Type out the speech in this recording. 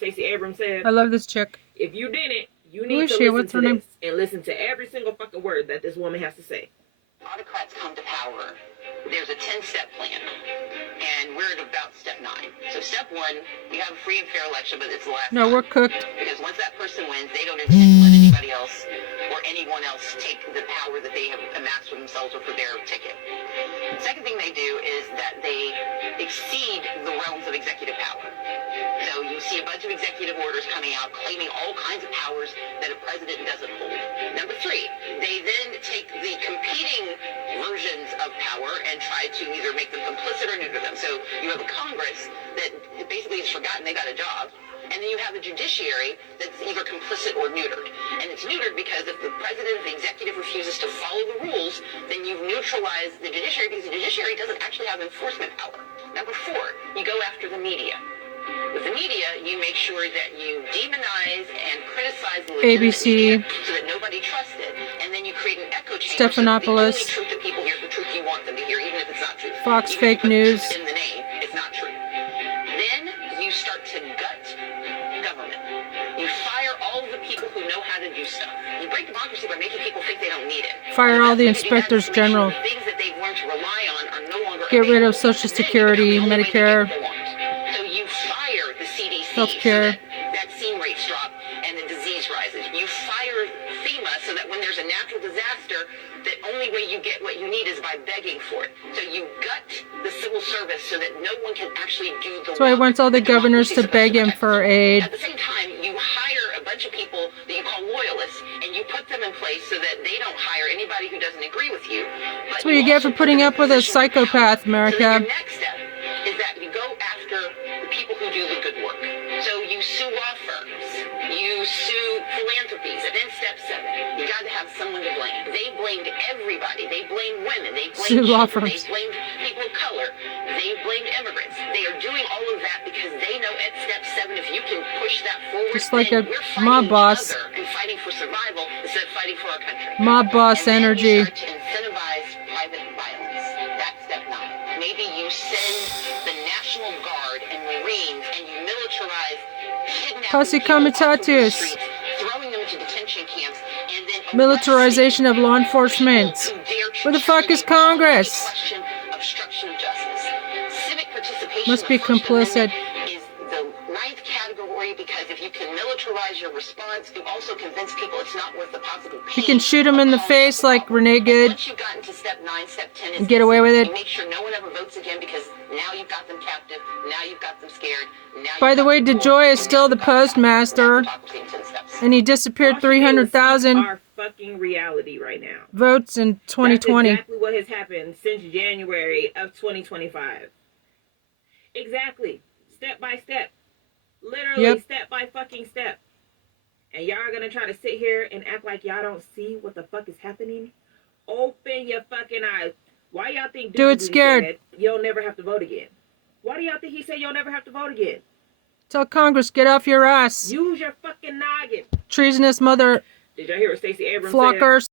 Stacey Abrams said. I love this chick. If you didn't, you need to listen What's to her name? this and listen to every single fucking word that this woman has to say. Autocrats come to power. There's a 10-step plan, and we're at about step 9. So step 1, you have a free and fair election, but it's the last No, time. we're cooked. Because once that person wins, they don't intend to let anybody else or anyone else take the power that they have amassed for themselves or for their ticket. The second thing they do is that they exceed the realms of executive power. So you see a bunch of executive orders coming out claiming all kinds of powers that a president doesn't hold. Number 3, they then take the competing versions of power and try to either make them complicit or neuter them. So you have a Congress that basically has forgotten they got a job. And then you have a judiciary that's either complicit or neutered. And it's neutered because if the president, the executive refuses to follow the rules, then you've neutralized the judiciary because the judiciary doesn't actually have enforcement power. Number 4, you go after the media. With the media, you make sure that you demonize and criticize the ABC, media so that nobody trusts it. And then you create an echo chamber Stephanopoulos, so that the only truth that people hear is the truth you want them to hear, even if it's not true. Fox Even Fake if you put News. truth in the name, it's not true. Then you start to gut government. You fire all the people who know how to do stuff. You break democracy by making people think they don't need it. Fire all the inspectors general. The things that they've learned to rely on are no longer Get rid of available. Social And then you Security, become the only way to get Medicare, what they want. So you fire the CDC healthcare. so that vaccine rates drop and the disease rises. You fire FEMA so that when there's a natural disaster, the only way you get what you need is by begging for it. So you gut the civil service so that no one can actually do the So he work wants all the that governors democracy is to beg him supposed to for protect. aid. At the same time, you hire a bunch of people that you call loyalists, and you put them in place so that they don't hire anybody who doesn't agree with you. That's what you get for putting up with a psychopath, America. So your next step is that you go after the people who do the good work. So you sue law firms, you sue philanthropies, and then step 7, you got to have someone to blame. They blamed everybody. They blamed women. They blamed Sue law children. firms. They blamed people of color. They blamed immigrants. They are doing all of that because they know at step 7, if you can push that forward, Just like then a we're fighting mob each boss. other and fighting for survival instead of fighting for our country. Mob boss And then energy. you start to incentivize private violence. That's step 9. Maybe you send the National Guard and Marines and you militarize kidnapping Pussy people off of the comitatus. streets, throwing them into detention camps, and then Militarization of law arresting enforcement. people who dare to Where the fuck is challenge Congress? any question of obstruction of justice. Civic participation, Must be the First complicit. Amendment, is the 9th category because if you can militarize your response, you also convince people it's not worth the possible pain. You can shoot him in the face like Renee Good Once you've gotten to step 9, step 10 is and get away with it. you make sure no one ever votes again because now you've got them captive, now you've got them scared. Now By you've the got way, them DeJoy poor, is and still the now you've got them postmaster, democracy in 10 steps. and he disappeared Washington is 300,000 our fucking reality right now. votes in 2020. That's exactly what has happened since January of 2025. Exactly. Step by step. Literally Yep. step by fucking step. And y'all are gonna try to sit here and act like y'all don't see what the fuck is happening? Open your fucking eyes. Why y'all think Do it Doogie scared. said you'll never have to vote again? Why do y'all think he said you'll never have to vote again? Tell Congress, get off your ass. Use your fucking noggin. Treasonous mother Did y'all hear what Stacey Abrams said? flockers.